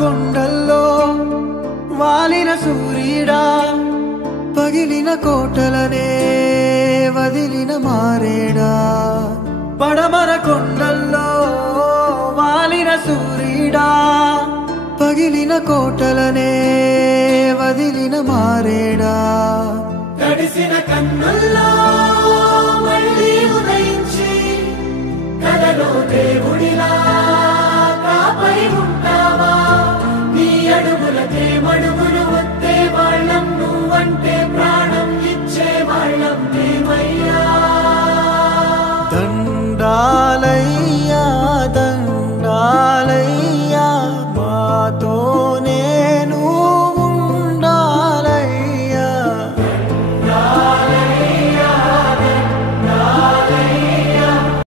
కొండల్లో వాలిన సూర్యుడా పగిలిన కోటలనే వదిలిన మారేడా పడమర కొండల్లో వాలిన సూర్యుడా పగిలిన కోటలనే వదిలిన మారేడా తడిసిన కన్నుల్లో